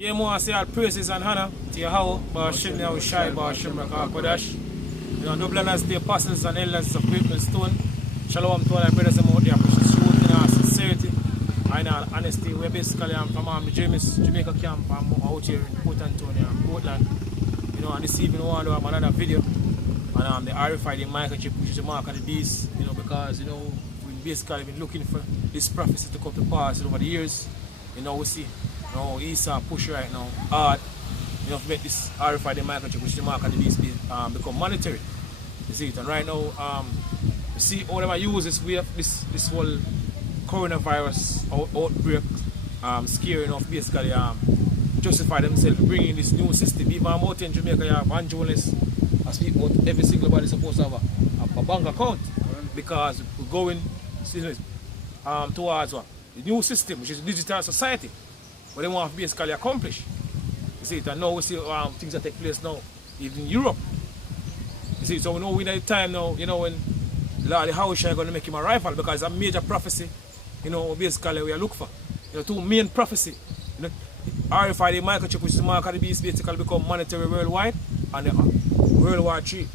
Yeah, more I say all praises and honor to Yahweh, Bashim Yahushai, Bashim Rakakodash. You know, Dublin as the apostles and elders of Great Stone. Shalom to all our brothers and out there, precious truth in our sincerity and our honesty. We're basically from Jamaica camp. I'm out here in Port Antonio, Portland. You know, and this evening we want to have another video on the RFID microchip, which is the mark of the beast. You know, because you know we've basically been looking for this prophecy to come to pass over the years. You know, we see. No, Esau push right now hard, you know, to make this RFID microchip, which is the mark of the beast, become monetary. You see it, and right now, you see all them uses we have this whole coronavirus outbreak, scary enough, basically justify themselves bringing this new system. Even out in Jamaica, you have evangelists, I speak about every single body supposed to have a bank account because we're going towards what? The new system, which is digital society. What they want to basically accomplish. You see it, and now we see things that take place now, even in Europe. You see, so we know we're in a time now, you know, when Lord Yahushua is going to make him a rival because it's a major prophecy, you know, basically we are looking for. You know, two main prophecy. You know, RFID microchip, which is the mark of the beast, basically become monetary worldwide, and World War III.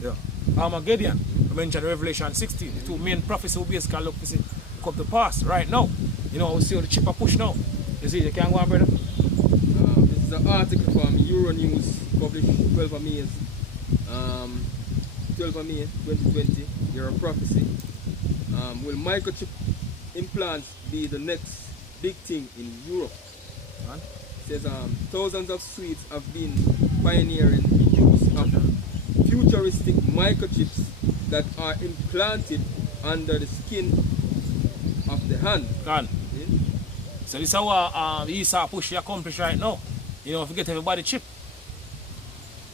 Yeah. Armageddon, we mentioned Revelation 16, the two main prophecies we basically look to see come to pass right now. You know, we see how the chip are push now. You see, you can go on, brother. This is an article from Euronews, published 12 of May, 12 of May 2020. Here a prophecy. Will microchip implants be the next big thing in Europe? It says thousands of Swedes have been pioneering the use of futuristic microchips that are implanted under the skin of the hand. So this is how Esau push to accomplish right now. You know, if you get everybody chip.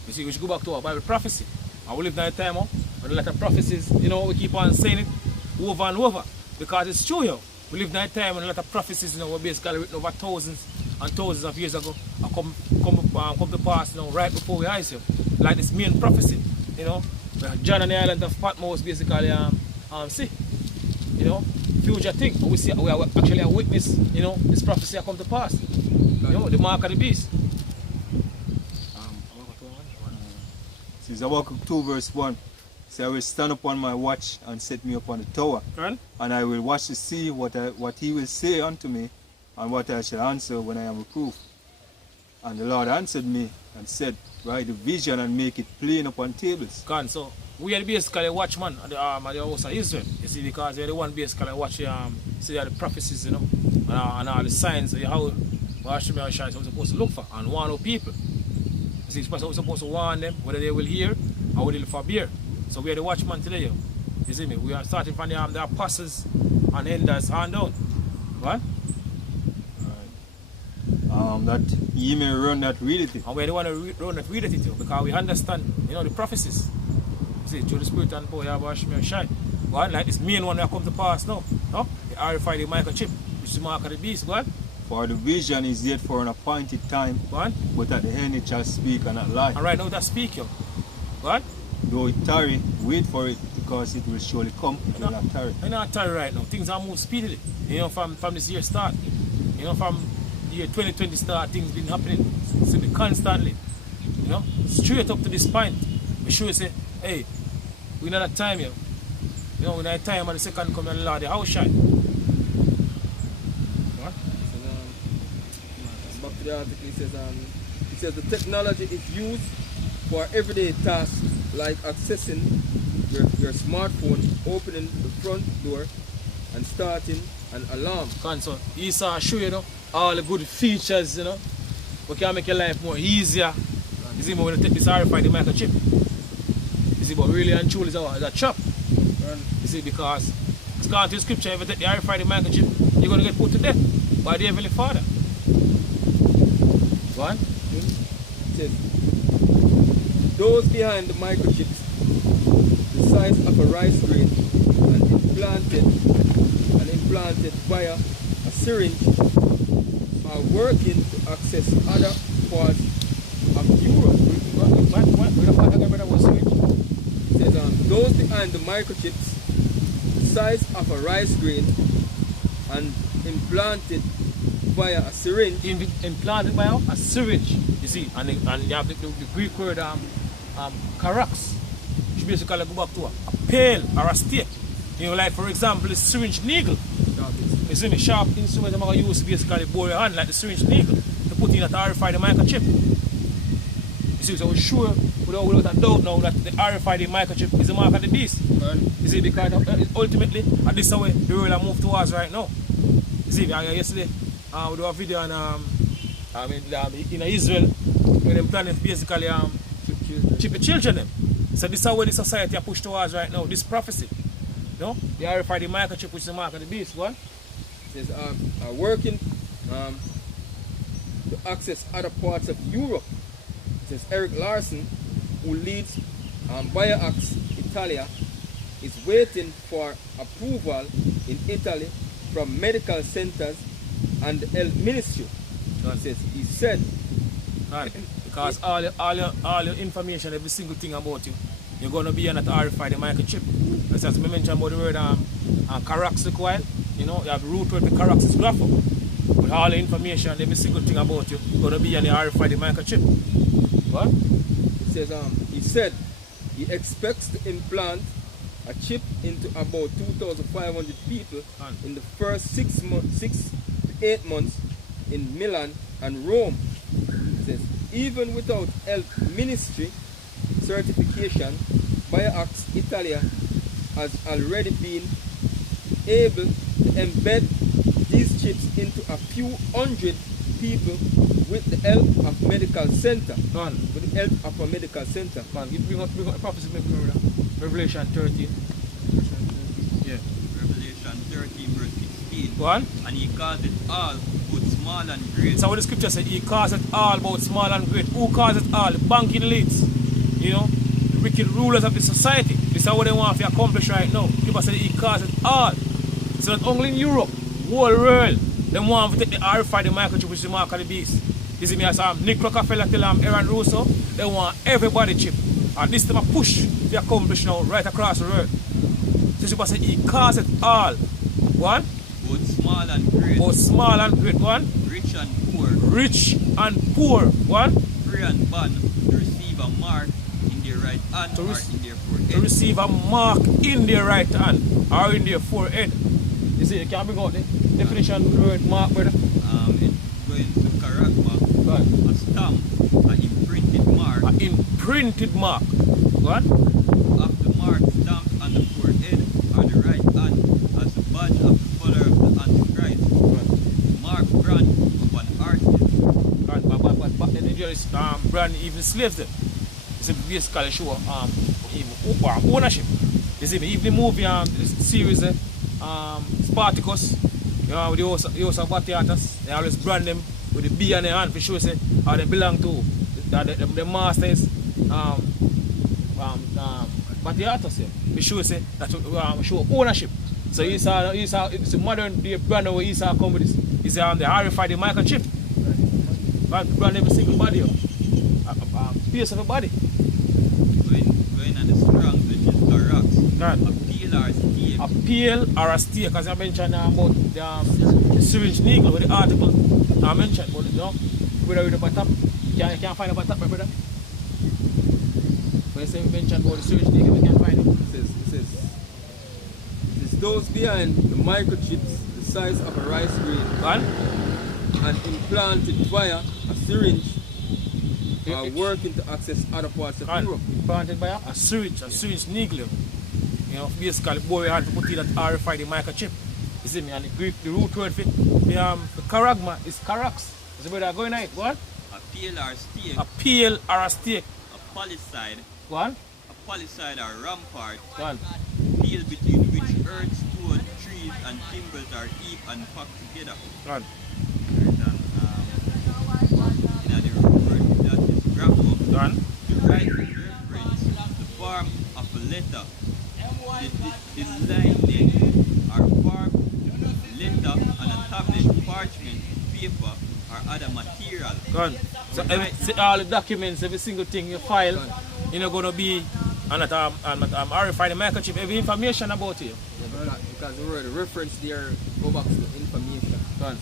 You see, we should go back to our Bible prophecy. And we live in a time when a lot of prophecies, you know, we keep on saying it over and over. Because it's true, yo. We live in a time when a lot of prophecies, you know, were basically written over thousands and thousands of years ago and come to pass, you know, right before we eyes, yo. Like this main prophecy, you know, where John on the island of Patmos basically see, you know, future thing. We see we are actually a witness, you know, this prophecy come to pass. You know, the mark of the beast. Since Habakkuk 2 verse 1, say I will stand upon my watch and set me upon the tower, and I will watch to see what he will say unto me, and what I shall answer when I am reproved. And the Lord answered me and said, write the vision and make it plain upon tables. So we are basically watchman at the house of Israel. You see, because they're the one basically watch see the prophecies, you know, and all the signs of how Hashem Yahushua is supposed to look for and warn our people. You see, we're supposed to warn them whether they will hear or whether they will forbear. So we are the watchman today, yo. You see me? We are starting from the apostles and elders hand down. What? That ye may run that readeth it. And we're the one who run that readeth it, yo, because we understand, you know, the prophecies. See, through the Spirit and power of Hashem Yahushua. What? Like this main one that come to pass now. No? The RFID microchip, which is the mark of the beast. What? For the vision is yet for an appointed time, what? But at the end it shall speak and not lie. And right now that speak, yo. What? Though it tarry, wait for it, because it will surely come. It will not tarry. It's not tarry right now. Things are moving speedily. You know, from this year start. You know, from the year 2020 start, things been happening constantly. You know, straight up to this point. We sure say, hey, we're not at time here. You know, we're not at time and the second coming of the Lord, the house shine. What? Back to the article, it says the technology is used for everyday tasks like accessing your smartphone, opening the front door, and starting an alarm. So Esau show you know all the good features, you know, we can make your life more easier. You see, when you take this RFID microchip, you see, but really and truly it's a trap. You see, because it's according to the scripture, if you take the RFID microchip, you're going to get put to death by the Heavenly Father. What? It says, those behind the microchips, the size of a rice grain, and implanted via a syringe, are working to access other parts of Europe. It says, those behind the microchips, the size of a rice grain, and implanted via a syringe. Implanted by a syringe. You see, and you have the Greek word karax, which basically go back to a pail or a stake. You know, like for example, the syringe needle. You see, the sharp instrument I'm going to use basically bore your hand like the syringe needle to put in a RFID microchip. You see, so we're sure without a doubt now that the RFID microchip is the mark of the beast. You see, because ultimately, at this way, the world are moved towards right now. You see, yesterday, we do a video on in Israel, where they're planning basically chip the children. Them. So this is how the society are pushed towards right now, this prophecy. You know, the RFID microchip, which is the mark of the beast. Go on. It says, are working to access other parts of Europe. It says Eric Larson, who leads BioAx Italia, is waiting for approval in Italy from medical centers and the health ministry. He said, because all your information, every single thing about you, you're going to be on that RFID microchip. As I mentioned about the word carax coil, you know, you have the root word for carax is grapho. With all the information, every single thing about you, you're going to be on the RFID microchip. What? It says, he said he expects to implant a chip into about 2,500 people in the first 6 to 8 months in Milan and Rome. It says, even without health ministry certification, BioAx Italia has already been able to embed these chips into a few hundred people with the help of medical center. With the help of a medical center. Bring up the prophecy, Revelation 13. Yeah. Revelation 13 verse 16. Go on. And he called it all, both small and great. So what the scripture said, he calls it all, both small and great. Who calls it all? The banking elites. You know, the wicked rulers of the society. This is what they want to accomplish right now. People say he calls it all. So not only in Europe, whole world, they want to take the RFID microchip, which is the mark of the beast. You see me as Nick Rockefeller tell Aaron Russo, they want everybody chip. And this time a push to accomplish now right across the world. So people say he calls it all. One? Both small and great. Both small and great. One? Rich and poor. Rich and poor. One? Free and bond to receive a mark in their right hand or in their forehead. To receive a mark in their right hand or in their forehead. You see, you can bring out the definition of the word mark, brother. It's going to character, a stamp, an imprinted mark. An imprinted mark. What? Of the mark stamped on the forehead or the right hand as the badge of the follower of the Antichrist. Mark brand of an artist. But then just brand even slaves them. You see, basically show even ownership. You see, even the movie series Spartacus, you know, with the house of Batiatas, they always brand them with the B on their hand to show say how they belong to the masters Batiatas. Yeah. We show say that show ownership. So it's a modern day brand where Esau come with this. It's the RFID microchip. Brand every single body, piece of a body. Going on the strong, which is Carax. A peel or a stake, as I mentioned about the syringe needle with the article I mentioned, but you know, whether with the top, you can't find the top, my brother. When I say we mentioned about the syringe needle, we can't find it. It says those behind the microchips the size of a rice grain and implanted via a syringe are working to access other parts of Europe. Implanted by a syringe needle. You know, basically, boy, had to put in that RFID microchip. You see me, and the Greek, the root word for the charagma is carax. Is the word that going on? Go on. A peel or stake. A peel or a stake. A palisade. Go on. A palisade or rampart. Go on. Peel between which earth, stone, trees, and timbers are heaped and packed together. Go on. The root word that is grapho. Go on. To write in reference the form of a letter. The lining are formed letter on a tablet, parchment, paper, or other material. Gone. So all the documents, every single thing you file, you're not going to be on that RFID microchip, every information about you. Yeah, because the word reference there go back to information. Gone.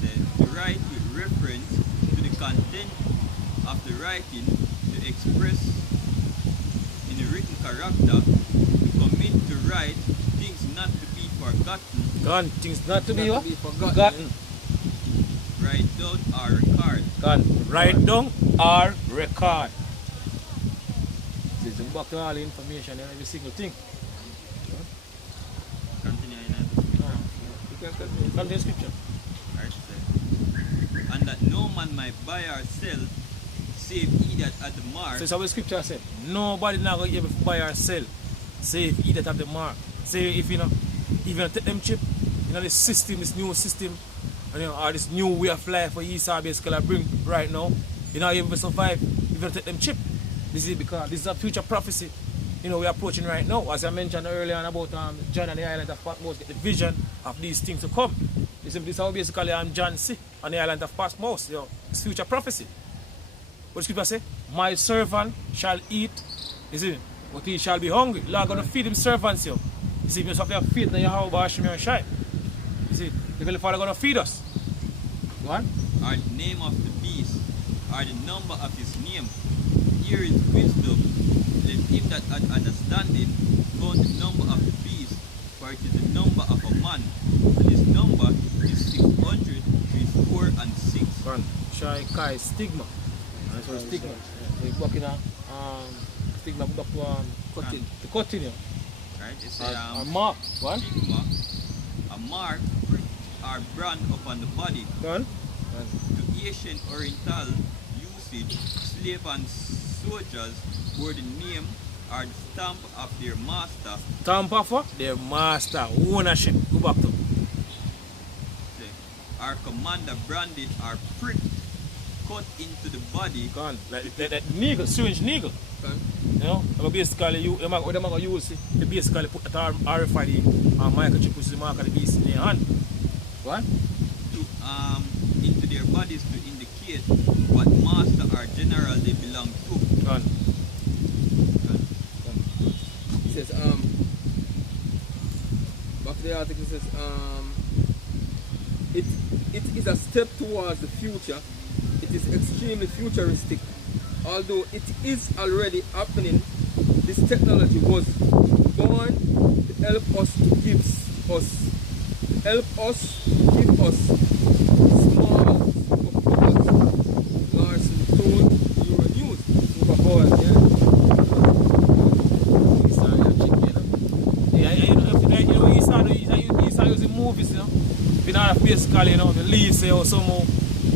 says to write with reference to the content of the writing, to express in a written character, to commit to write things not to be forgotten, Gone. Things not to be what? forgotten. write down or record. Gone. Write down or record. This is back to all the information and every single thing. Continue in that. You can continue. From the scripture. Right, says, and that no man might buy or sell save he that at the mark. So it's how the scripture said. Nobody not going to be able to buy or sell save he that have the mark. Say if you know, even take them chip, you know, this system, this new system, and, you know, or this new way of life for Esau basically bring right now, you're not able to survive if you take them chip. This is because this is a future prophecy. You know, we're approaching right now, as I mentioned earlier on about John and the island of Patmos, get the vision of these things to come. This is how basically John see on the island of Patmos. You know, it's future prophecy. What the scripture say? My servant shall eat, you see, but he shall be hungry. Lord gonna feed him servants, yo. You see, you just have to have faith in Yahweh Bashim and Shai. You see, the Heavenly Father gonna feed us. What? Or the name of the beast, or the number of his name. Here is wisdom. Let him that hath understanding count the number of the beast, for it is the number of a man, and his number is 600, 4 and 6. One. Shai Kai stigma. That's what stigma. We back in stigma back to Cutting. the cutting, you know. Right? It says A mark. One. stigma, a mark or brand upon the body. One. To Asian Oriental usage, slave and soldiers wore the name or the stamp of their master. Stamp of what? Their master. Ownership. Go back to. Say, our commander branded or pricked, cut into the body. Gone. Like that needle, syringe needle. Okay. You know, I'm basically you them are gonna use it. They basically put that RFID microchip, which is the mark of the beast in their hand. What? To into their bodies to indicate what master or general they belong to. Gone. It says, back to the article, it says, it is a step towards the future. It is extremely futuristic. Although it is already happening, this technology was born to help us give us small supercomputers. Larson told Euronews. Superpower, Yeah, you know, you start using movies, you know. In order basically, you know, the lead say or somehow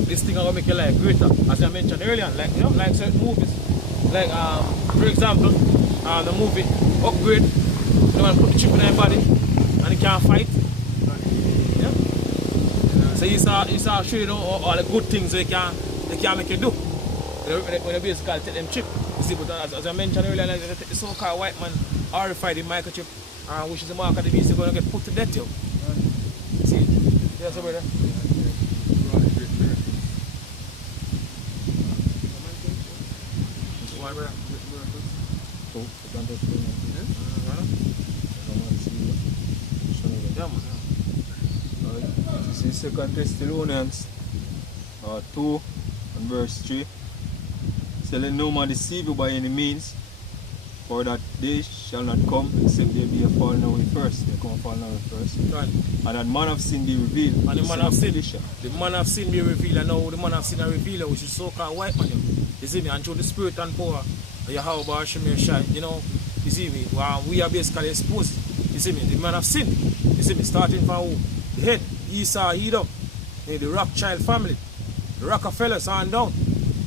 this thing gonna make your life greater. As I mentioned earlier, like you know, like certain movies. Like for example, the movie Upgrade, you know, put the chip in their body and he can't fight. Yeah. So you start showing you know, all the good things they can make you do. When you basically take them chip. You see, but as I mentioned earlier, like, the so-called white man RFID the microchip, which is the mark of the beast, they're gonna get put to death, yo. See? Yes, brother. Why, brother? This is 2 Thessalonians 2 and verse 3. So let no man deceive you by any means, for that day shall not come except there be a falling away first. There come a falling away first. Right. And that man of sin be revealed. And the man of sin be revealed, and now the man of sin are revealed, which is so-called white man. You see me? And through the spirit and power of Yahweh Bashim Shai, you know, you see me? We are basically exposed. You see me? The man of sin. You see me? Starting from who? The head, Esau, Edom, the Rothschild family, the Rockefellers on down.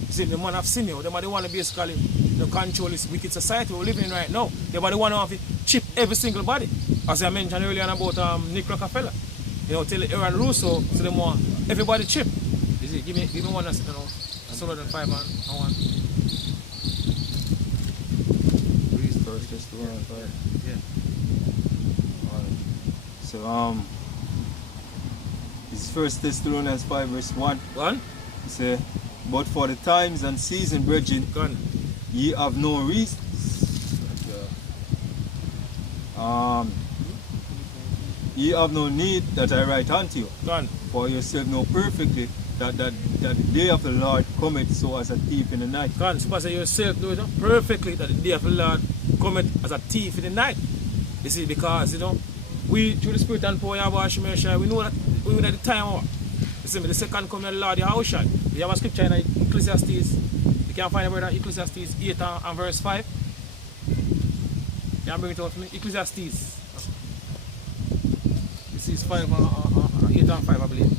You see the man of sin, you know, they want to basically control this wicked society we're living in right now. They want to chip every single body. As I mentioned earlier about Nick Rockefeller. You know, tell Aaron Russo, so they want everybody chip. You see, give me one that's, you know, sooner than 5 man. I want. First, just the one. Yeah. So this is 1 Thessalonians 5 verse 1. One? It says, but for the times and season, brethren, Gun. ye have no reason. Ye have no need that I write unto you. Gone. For yourself know perfectly that the day of the Lord cometh so as a thief in the night. Gone. Suppose yourself know it perfectly that the day of the Lord cometh as a thief in the night. You see, because we through the Spirit and power of our we know that we know the time hour. You see, the second coming of the Lord, the house shot. We have a scripture in Ecclesiastes. You can find it in Ecclesiastes 8 and verse 5. You can bring it out for me. Ecclesiastes. This is 5 8 and 5, I believe.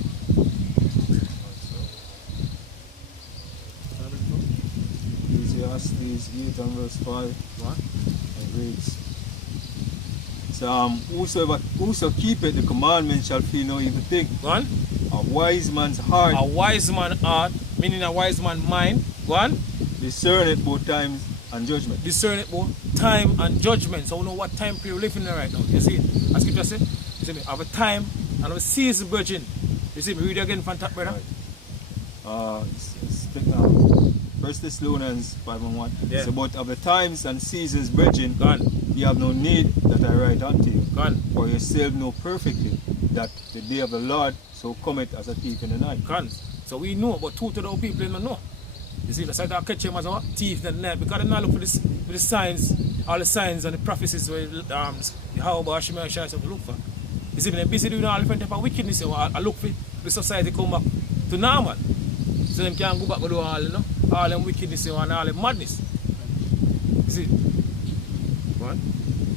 Ecclesiastes 8 and verse 5. What? It reads, whoso keepeth the commandment shall feel no evil thing. Go on. A wise man's heart A wise man heart, meaning a wise man mind. Go on. discerneth both times and judgment. Discern it both time and judgment. So we know what time period we're living in right now. You see, as scripture say, you see me, have a time and a season virgin. You see me, read it again from top, brother. Right. 1 Thessalonians 5 and 1. Yeah. So, but of the times and seasons, virgin, Gone. ye have no need that I write unto you. Gone. For yourself know perfectly that the day of the Lord so cometh as a thief in the night. Gone. So we know, but two to those people don't know. You see, that's why they catch him as a thief in the night, because they not look for this, for the signs, all the signs and the prophecies where how about Shemaiah Shai to look for. You see, they're busy doing all different type of wickedness. I look for the society come back to normal. So them can't go back to do all them wickedness and all them madness. You see? What?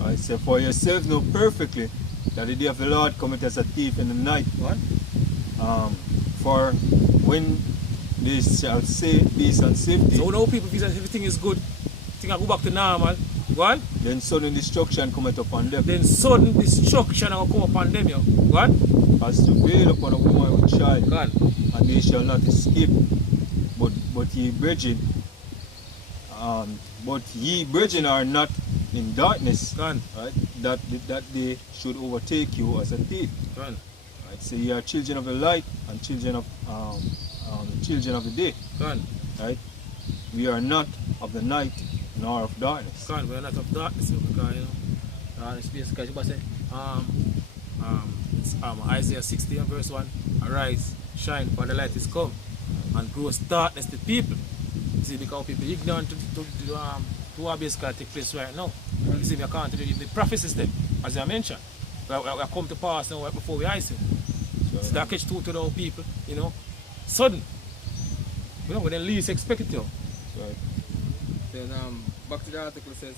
I say, for yourself know perfectly that the day of the Lord cometh as a thief in the night. What? For when they shall say peace and safety, So now people feel that everything is good, think I go back to normal. What? then sudden destruction cometh upon them. Then sudden destruction will come upon them. Yo. What? As to veil upon a woman with child, God. and they shall not escape. But ye brethren, are not in darkness, God. right? That they should overtake you as a thief. God. Right? So ye are children of the light and children of the day. God. Right? We are not of the night nor of darkness. God, we are not of darkness, because it's basically what say. It's Isaiah 60 and verse 1. Arise, shine, for the light is come, and gross darkness to people. You see, because people are ignorant to what basically take place right now. You see, we can't do the prophecies them, as I mentioned. We come to pass now before we ice it. So that catch two to those people, sudden. When they least expect it to. Right. Then back to the article says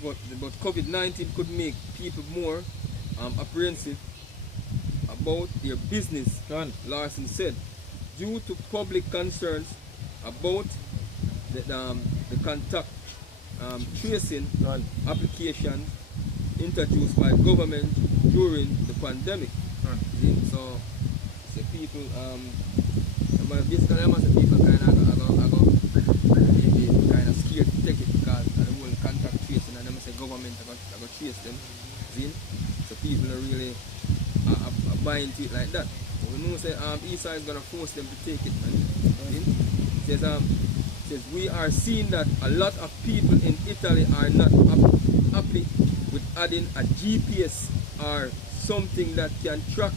but COVID-19 could make people more apprehensive about their business. Larson said, due to public concerns about the contact tracing applications introduced by government during the pandemic. So people basically people kind of scared to take it because of the whole contact tracing, and them say government are going to trace them. So people are really buying into it like that. So we know say ESA is going to force them to take it. Says we are seeing that a lot of people in Italy are not happy with adding a GPS or something that can track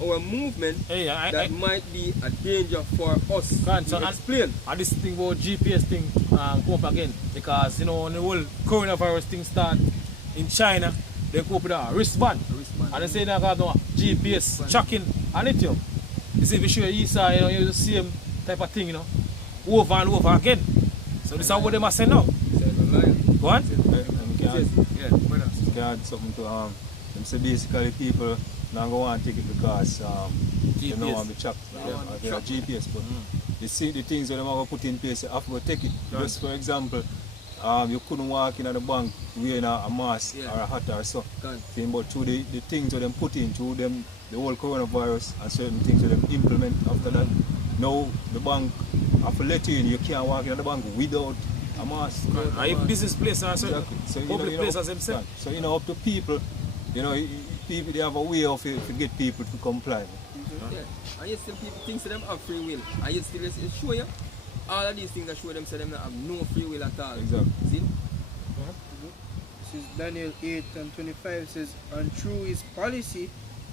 our movement. That might be a danger for us. To explain. And this thing about GPS thing come up again, because when the whole coronavirus thing start in China, they come up with a wristband. And they say they got no GPS tracking on it. You see, if you show ESA, you use the same type of thing, over and over again. So this is what they must say now. Go on. Can add something to them say basically people not going to take it because they don't want to be tracked. They are GPS, but you see the things that they want to put in place, you have to take it. Just for example, you couldn't walk in at the bank wearing a mask or a hat or so. But through the things that they put in, through them, the whole coronavirus and certain things that they implement after that, now the bank have to let you in, you can't walk in at the bank without a mask. If business place or certain public places themselves. So up to people, people they have a way of to get people to comply. And yet still people think them have free will. And yet still it show you all of these things that show them say them have no free will at all. Exactly. See? This is Daniel 8:25 says, and through his policy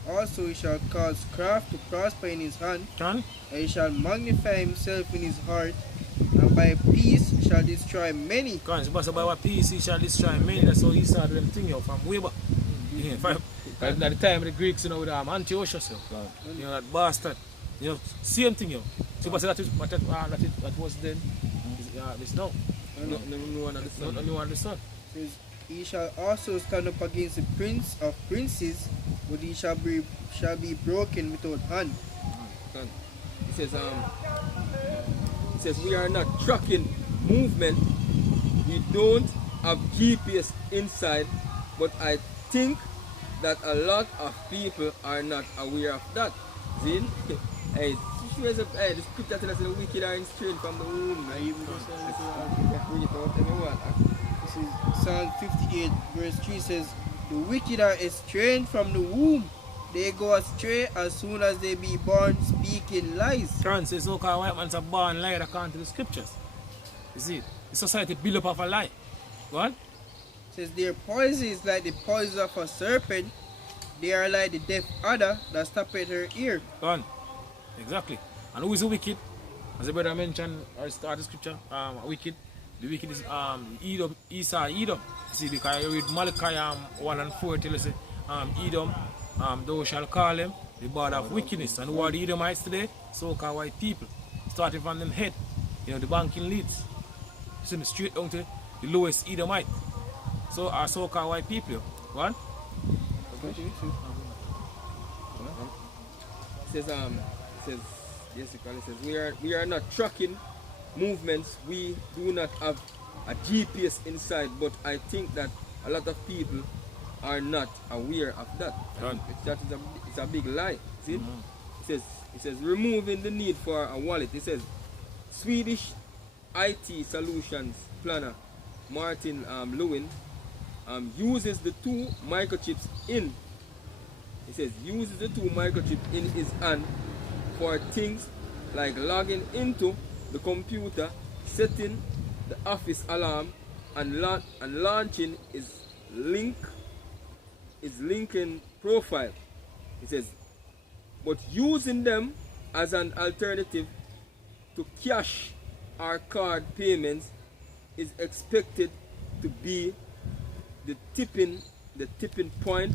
also he shall cause craft to prosper in his hand, Can? and he shall magnify himself in his heart, and by peace shall destroy many. Can, so by what peace he shall destroy many. That's how he started them thing yo, from way back. Yeah, at the time of the Greeks, you know, with Antiochus, you know, that bastard. You know, same thing yo. So but that was then. This now. No one understand. No one understand. Says, he shall also stand up against the prince of princes, but he shall be broken without hand. It says we are not tracking movement. We don't have GPS inside, but I think that a lot of people are not aware of that. See? Hey, the scripture tells us the wicked are estranged from the womb. I even just bring it out anyone. This is Psalm 58 verse 3 says, the wicked are estranged from the womb. They go astray as soon as they be born, speaking lies. Trans says, so called white man's a born liar according to the scriptures. You see, the society built up of a lie. What? Says their poison is like the poison of a serpent. They are like the deaf adder that stoppeth her ear. Gone. Exactly. And who is the wicked? As the brother mentioned or start the scripture, wicked. The wicked is Edom, Esau, Edom. You see, because you read Malachi 1 and 4 tell us Edom, thou shalt call them the border of wickedness. And who are the Edomites today? So-called white people. Starting from them head, you know, the banking leads. You see, straight down to the lowest Edomite. So our so-called white people. What? It says basically it says we are not tracking movements. We do not have a GPS inside, but I think that a lot of people are not aware of that. It's a big lie. See? It says removing the need for a wallet. It says Swedish IT solutions planner Martin Lewin uses the two microchips in. He says uses the two microchips in his hand for things like logging into the computer, setting the office alarm, and launching his LinkedIn profile. He says, but using them as an alternative to cash or card payments is expected to be the tipping point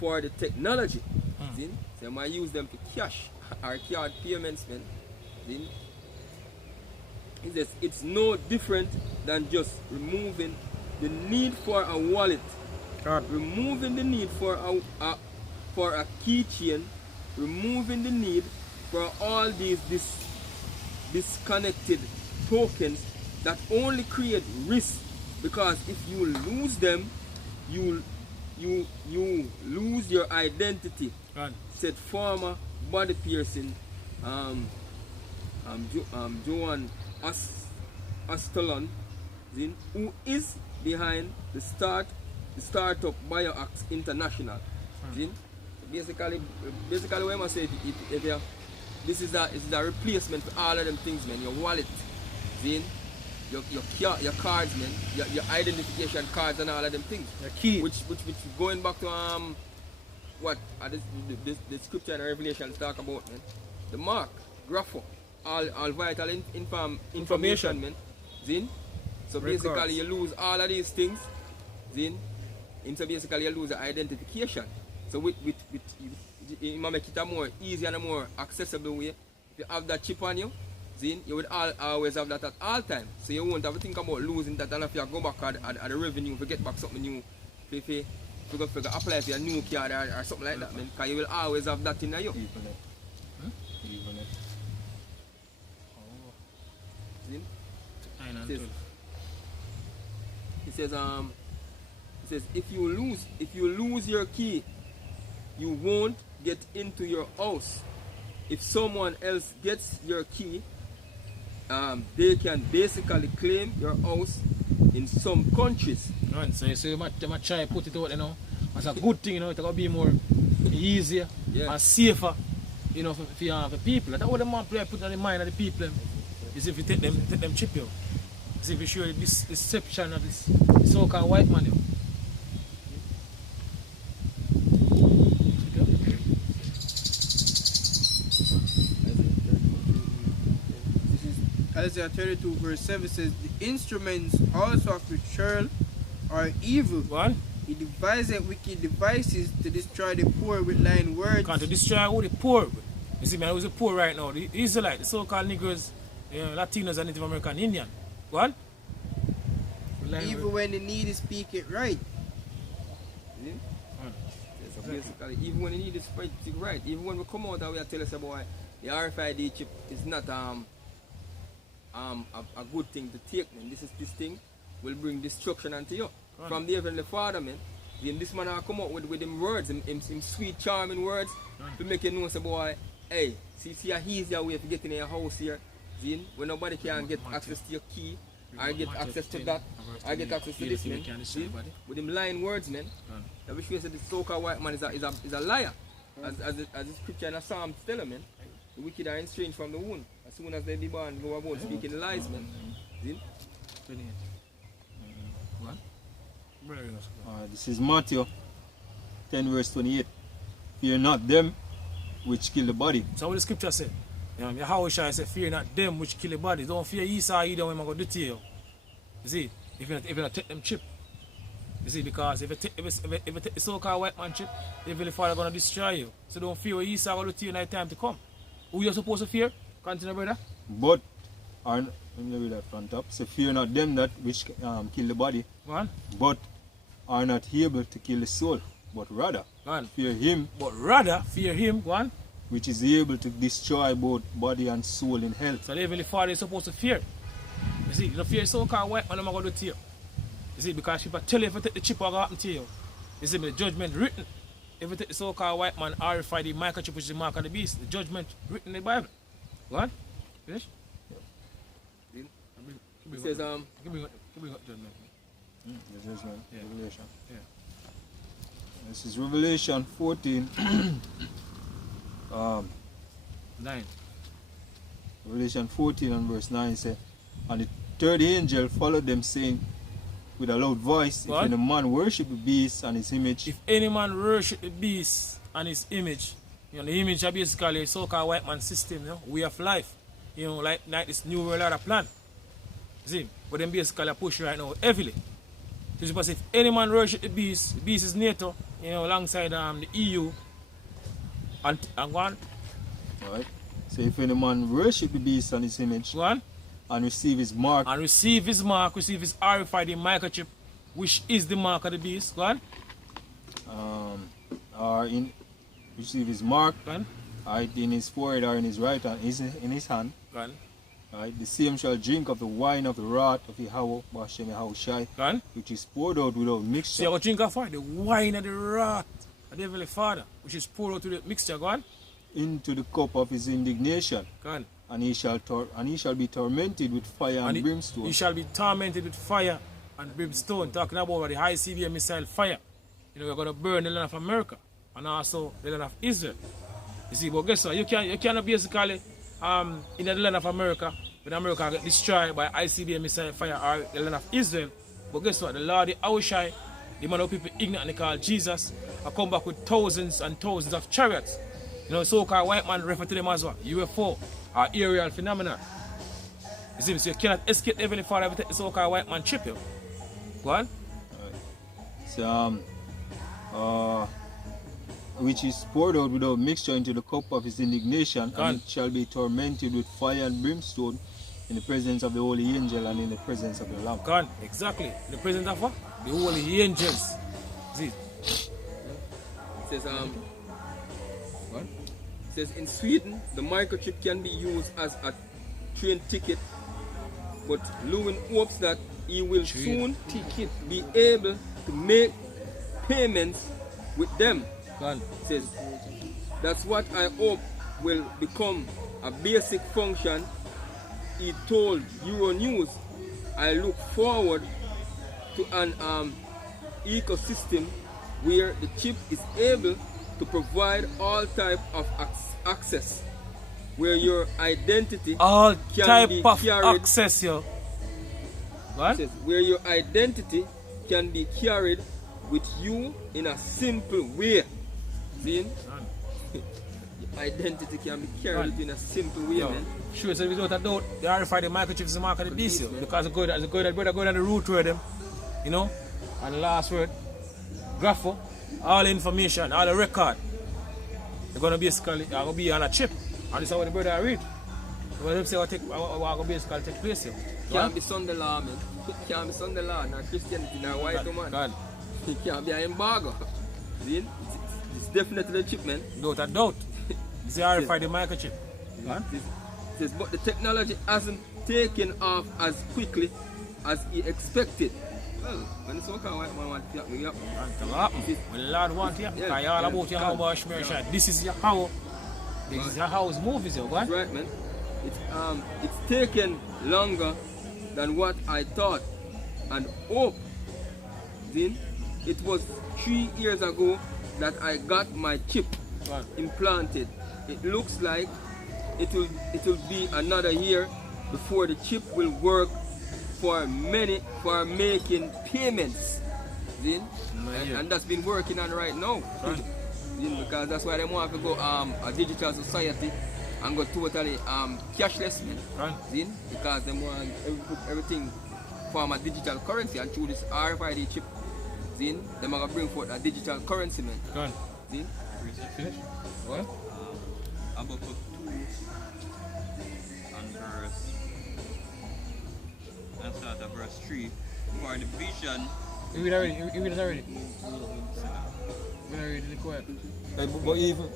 for the technology. See? So I might use them to cash or card payments, man. See? He says it's no different than just removing the need for a wallet, removing the need for a keychain, removing the need for all these disconnected tokens that only create risk, because if you lose them, you lose your identity. Said former body piercing Joan Astalon, who is behind the startup BioAx International. Basically what I must say, this is a replacement for all of them things, man. Your wallet, your cards, man, your identification cards and all of them things. Your key. Which going back to what the scripture and Revelation talk about, man. The mark, grapho, all vital information, man. So basically you lose all of these things, so basically you lose the identification. So with you might make it a more easy and a more accessible way. If you have that chip on you, you would always have that at all time. So you won't have to think about losing that, and if you go back at the revenue, if you get back something new, if you apply for a new card or something like that, because you will always have that in you. It says if you lose your key, you won't get into your house. If someone else gets your key, they can basically claim your house in some countries. Right, so you might try to put it out, as a good thing, it's going to be more easier and safer, for people. That's what the man put in the mind of the people, is if you take them chip you. See if you show this deception of this so-called white man. Isaiah 32 verse 7 says, the instruments also of the churl are evil. What? He devised wicked devices to destroy the poor with lying words. Can't to destroy all the poor. You see, man, who's the poor right now? The Israelites, the so-called Negroes, Latinos, and Native American Indian. What? Even when the need to speak it right. See? So basically, even when you need to speak it right, even when we come out and we tell us about the RFID chip is not a good thing to take, man. This thing will bring destruction unto you. Right. From the Heavenly Father, man. Then this man will come out with him words, him sweet, charming words, right, to make you know, say, boy, hey, see a easier way of getting in your house here. See, when nobody can get access to your key, I get access to that, I get access to this, man. See, with him lying words, man. I wish you said the so-called white man is a liar. As the scripture in the Psalms tell him, man. The wicked are estranged from the womb. As soon as they be born, go about speaking lies, man. See? This is Matthew 10 verse 28. Fear not them which kill the body. So what the scripture say? How shall I say, fear not them which kill the body. Don't fear Esau either when I'm going to do to you. You see, if you not take them chip. You see, because if you take the so-called white man chip, the Heavenly Father going to destroy you. So don't fear what Esau going to do to you in the time to come. Who you supposed to fear? Continue, brother. But let me read that front up. So fear not them that which kill the body. What? But are not able to kill the soul, but rather fear him. But rather fear him, one, which is able to destroy both body and soul in hell. So the Heavenly Father is supposed to fear. You see, you don't fear so-called white man, I'm going to do to you. You see, because people tell you if you take the chip, what will happen to you. You see, the judgment written. If you take the so-called white man, RFID, the microchip, which is the mark of the beast, the judgment written in the Bible. What? Finish? Yeah. It says, Give me judgment. Yeah. Revelation. Yeah. This is Revelation 14. 9. Revelation 14 and verse 9 says, and the third angel followed them, saying with a loud voice, what? If any man worship the beast and his image. If any man worship the beast and his image, the image is basically a so-called white man system, way of life. Like this new world order plan. You see, but them basically push right now heavily. Because if any man worship the beast is NATO, alongside the EU and go on. Alright. So if any man worship the beast and his image, go on, and receive his mark, receive his RFID microchip, which is the mark of the beast, go on. Receive his mark, go on, right, in his forehead or in his right hand, in his hand. go on. Right, the same shall drink of the wine of the wrath of Yahweh, which is poured out without mixture. So you drink of what? The wine of the wrath of the Heavenly Father, which is poured out without mixture, go on. Into the cup of his indignation. Go on. And he shall be tormented with fire and brimstone. He shall be tormented with fire and brimstone. Talking about the high CBM missile fire. We're going to burn the land of America and also the land of Israel. You see, but guess what? You cannot basically in the land of America, when America get destroyed by ICBM missile fire or the land of Israel. But guess what? The Lord, the Awashai, the man of people ignorant they call Jesus, I come back with thousands and thousands of chariots. So-called white man refer to them as what? UFO or aerial phenomena. You see, so you cannot escape the Heavenly Father with the so-called white man chip you. Go on. So, which is poured out without mixture into the cup of his indignation, and it shall be tormented with fire and brimstone in the presence of the holy angel and in the presence of the Lamb. Gone, exactly. In the presence of what? The holy angels. See? It says, what? It says in Sweden, the microchip can be used as a train ticket, but Lewin hopes that he will soon be able to make payments with them. Gone. Says, that's what I hope will become a basic function. He told Euronews, I look forward to an ecosystem where the chip is able to provide all type of access, where your identity all can type be of carried, access, yo. What? says, where your identity can be carried with you in a simple way. See? identity can be carried out in a simple way, Yo, man. sure, so without a doubt, the RFID microchip is the mark of the beast, yo. Because the good brother going on the root word them, you know, and the last word, grapho, all the information, all the record, they're gonna be on a chip. And this is how the brother read. When them say what gonna basically take place here. Can't be Sunday law, man. It can't be Sunday law, nor Christianity, nor white man. God. It can't be an embargo. See? It's definitely the chip, man. Without a doubt. It's the RFID microchip. Man. But the technology hasn't taken off as quickly as he expected. Well, when it's okay, white man want to pick me up. When the Lord wants you, because you're all about your how about Shmer shot. This is your how. This is how his movies, yo, That's right, man. It's taken longer than what I thought and hoped. Then it was 3 years ago that I got my chip implanted. It looks like it will be another year before the chip will work for making payments. Then and that's been working on right now. Because that's why they want to go a digital society and go totally cashless, man. Because they want everything from a digital currency, and through this RFID chip, they're going to bring forth a digital currency, man. Finish? What? Habakkuk 2 and start at verse 3. For the vision. You read already. You read it already. But even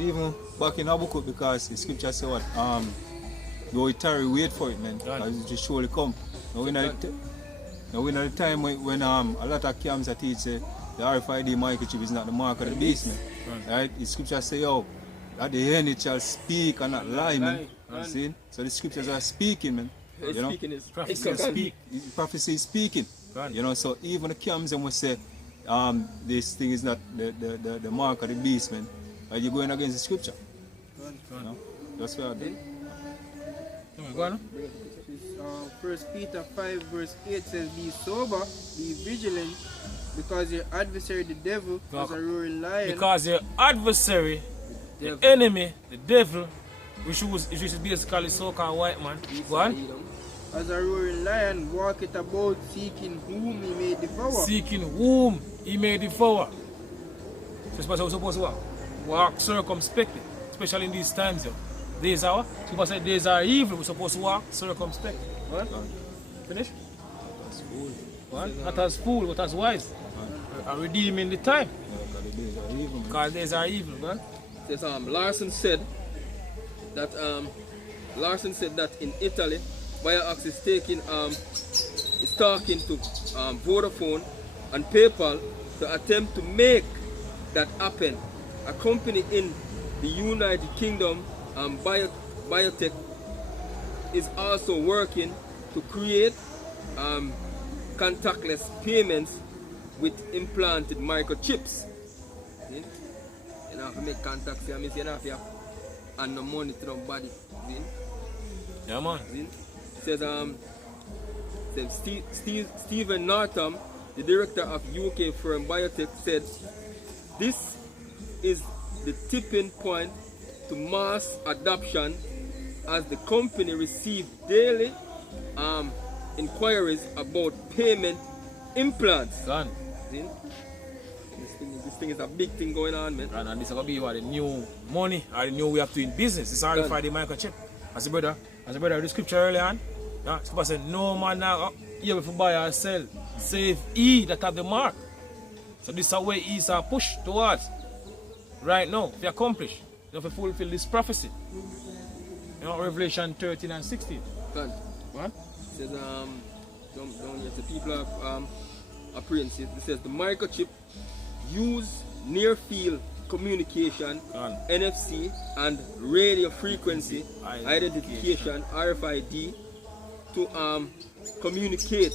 even back in Habakkuk, because the scripture says what though it tarry, wait for it, man, because it just surely come. Now we're at the time when a lot of camps that teach the RFID microchip is not the mark of the beast, man. Right? The scripture say, yo, at the end it shall speak and not lie, man. See? So the scriptures are speaking, man. You know? Prophecy is speaking. You know, so even the camps and will say this thing is not the mark of the beast, man. Are you going against the scripture? You know? That's what I did. Go on. 1 Peter 5 verse 8 says, be sober, be vigilant, because your adversary the devil is a roaring lion. Because your adversary, the enemy, the devil, which is basically so-called white man, go on. As a roaring lion walketh about, seeking whom he may devour. Seeking whom he may devour. So we're supposed to walk circumspectly, especially in these times. Days are what? People say days are evil, we're supposed to walk circumspectly. What? Finish? That's fool. What? Not as fool, but as wise. And redeeming the time. Because days are evil, man. Says, Larson said that in Italy, Bioax is talking to Vodafone and PayPal to attempt to make that happen. A company in the United Kingdom, Biotech, is also working to create contactless payments with implanted microchips. See? You have to make contacts, you have to and the money to nobody. See? Yeah, man. See? Says Stephen Northam, the director of UK firm Biotech, said this is the tipping point to mass adoption, as the company received daily inquiries about payment implants. Son. See? This thing is a big thing going on, man. And this is going to be what the new money or the new way of doing business. It's RFID microchip. As the brother read the scripture earlier on, yeah, it's supposed to say, no man now able to buy or sell, save he that have the mark. So this is a way he's pushed towards right now to accomplish, you know, to fulfill this prophecy. You know, Revelation 13 and 16. God. What? It says, down here, the people are praying. It says, the microchip use near field communication, NFC, and radio frequency identification, RFID, to communicate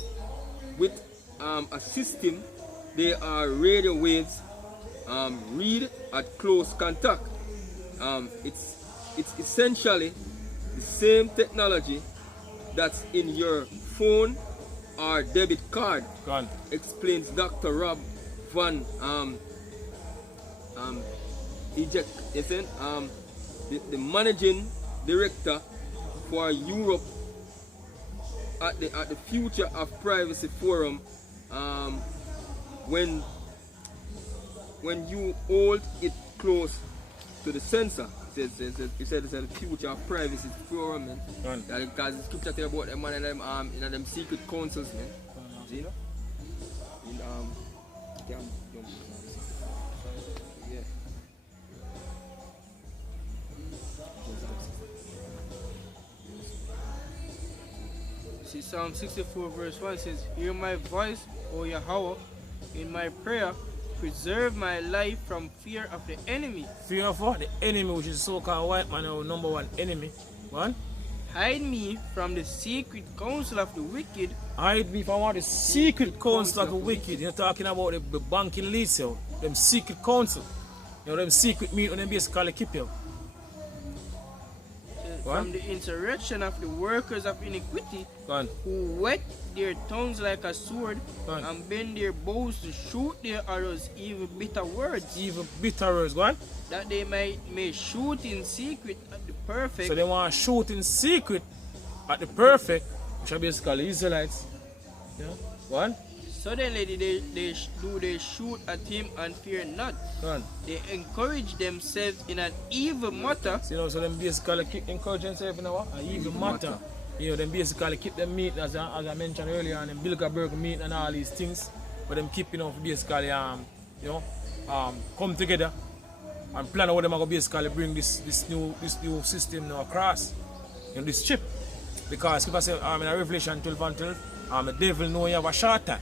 with a system. They are radio waves read at close contact. It's essentially the same technology that's in your phone or debit card, the managing director for Europe at the Future of Privacy Forum, when you hold it close to the sensor, he said it's the Future of Privacy Forum, man. Because the scripture tell about them one of them in them secret councils, man. You know? Yeah. See, Psalm 64 verse 1 says, hear my voice, O Yahweh, in my prayer, preserve my life from fear of the enemy. Fear of what? The enemy, which is so-called white man, our number one enemy. One. Hide me from the secret counsel of the wicked. Hide me from what? The secret counsel of the wicked. You're talking about the banking leads, yo. Them secret counsel. You know, them secret meet when they basically keep you. From the insurrection of the workers of iniquity, who whet their tongues like a sword, and bend their bows to shoot their arrows, even bitter words. Even bitter words, go on. That they may shoot in secret at the perfect. So they want to shoot in secret at the perfect, which are basically Israelites. Yeah. Go on. Suddenly they shoot at him and fear not. They encourage themselves in an evil matter. So, you know, so them basically encourage themselves in an evil matter. You know, them basically keep them meat, as I mentioned earlier, and them Bilderberg meat and all these things. But them keep, you know, basically, come together and plan how them are going to basically bring this new system now across. You know, this chip. Because people say, in Revelation 12 and 12, the devil know you have a short time.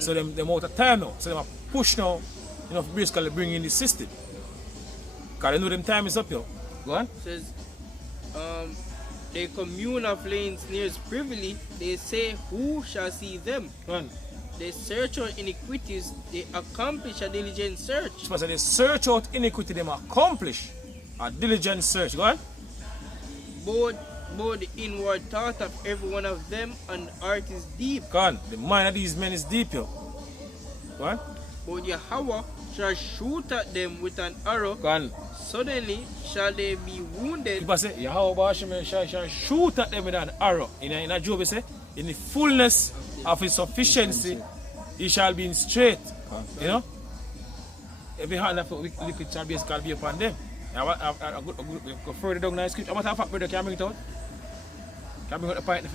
So them out of time now. So them push now, you know, basically bring in the system. Because they know them time is up, yo. Go on. Says, they commune of lanes near privily, they say, who shall see them? Go on. They search out iniquities, they accomplish a diligent search. So they search out iniquity, them accomplish a diligent search. Go on. Both the inward thought of every one of them and art is deep. Go on. The mind of these men is deep, yo. Go on. But Yahweh shall shoot at them with an arrow. Go on. Suddenly shall they be wounded. People say, Yahweh shall shoot at them with an arrow. In a Job, say, in the fullness of his sufficiency, he shall be in straight. You know? Every hand of liquid shall basically be upon them. I go further down in the scripture. What fact, brother, can you bring it out? Can you bring out the point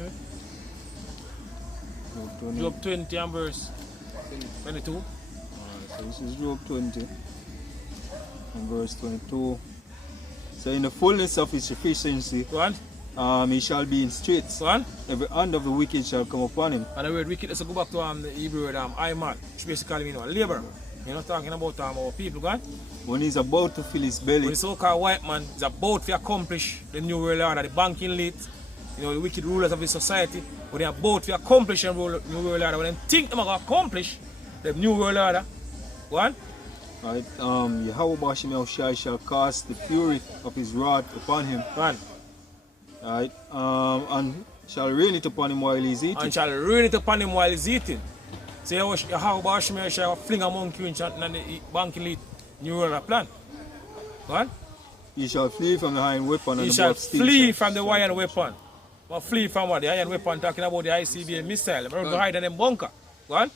for me? Job 20 and verse 22. So this is Job 20 and verse 22. So in the fullness of his sufficiency, he shall be in straits. Every hand of the wicked shall come upon him. And the word wicked, let's go back to the Hebrew word Iman, which basically means labor. You're not talking about our people, God. When he's about to fill his belly. When the so-called white man is about to accomplish the new world order, the banking elite, you know, the wicked rulers of the society, when they are about to accomplish the new world order, when they think they're going to accomplish the new world order, go on. Right, Yahweh Bashim Yahushai shall cast the fury of his wrath upon him. Right. Right, and shall rain it upon him while he's eating. And shall rain it upon him while he's eating. So Yahweh Bashim Yahushai fling a monkey in the banking elite new world plan. Go on. He shall flee from the iron weapon. He shall flee from the iron weapon. But flee from what? The iron weapon, talking about the ICBM missile. We're going to hide in them bunker. Go on.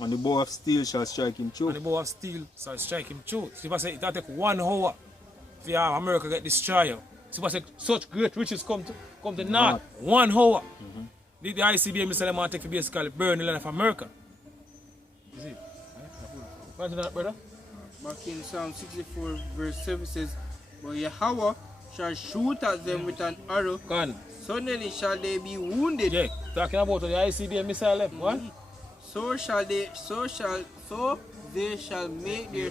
And the bow of steel shall strike him true. And the bow of steel shall strike him true. So if I say it will take 1 hour for America get destroyed. So if I say such great riches come to north. 1 hour. The ICBM missile will take to basically burn the land of America. You see? What's that, brother? Back in Psalm 64 verse 7 says, but Yahweh shall shoot at them with an arrow. Gone. Suddenly shall they be wounded. Yeah, talking about the ICBM missile left. What? So they shall make their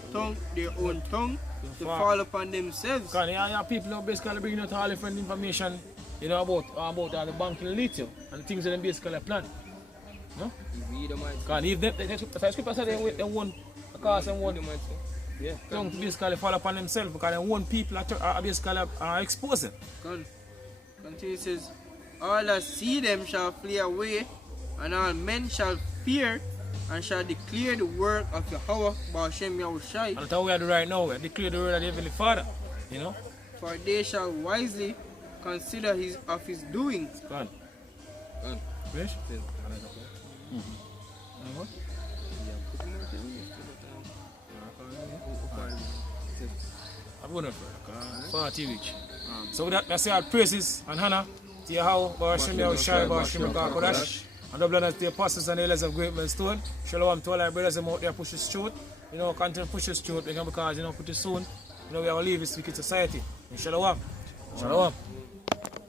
own tongue to fall upon themselves. Because yeah, people are basically bringing out all different information, you know, about the banking lithium and the things that they basically plan. No? Because if the scripture said they won't cause and won't tongue to basically fall upon themselves because they want people are basically exposing. Continue, says, all that see them shall flee away, and all men shall fear and shall declare the work of Yahweh Ba'ashem Yahushai. And that's what we are doing right now. We are declaring the word of the Heavenly Father. You know? For they shall wisely consider his doings. Go on. And Finish? I'm going to for TV. So that's our praises and honor to Yahweh, Ba'ashem Yahushai, Ba'ashem Kodash, and double honor to the apostles and the elders of Great Millstone. Shalom to all our brothers out there push this truth. You know, continue to push this truth because, you know, pretty soon, you know, we will leave this wicked society. Shalom. Shalom.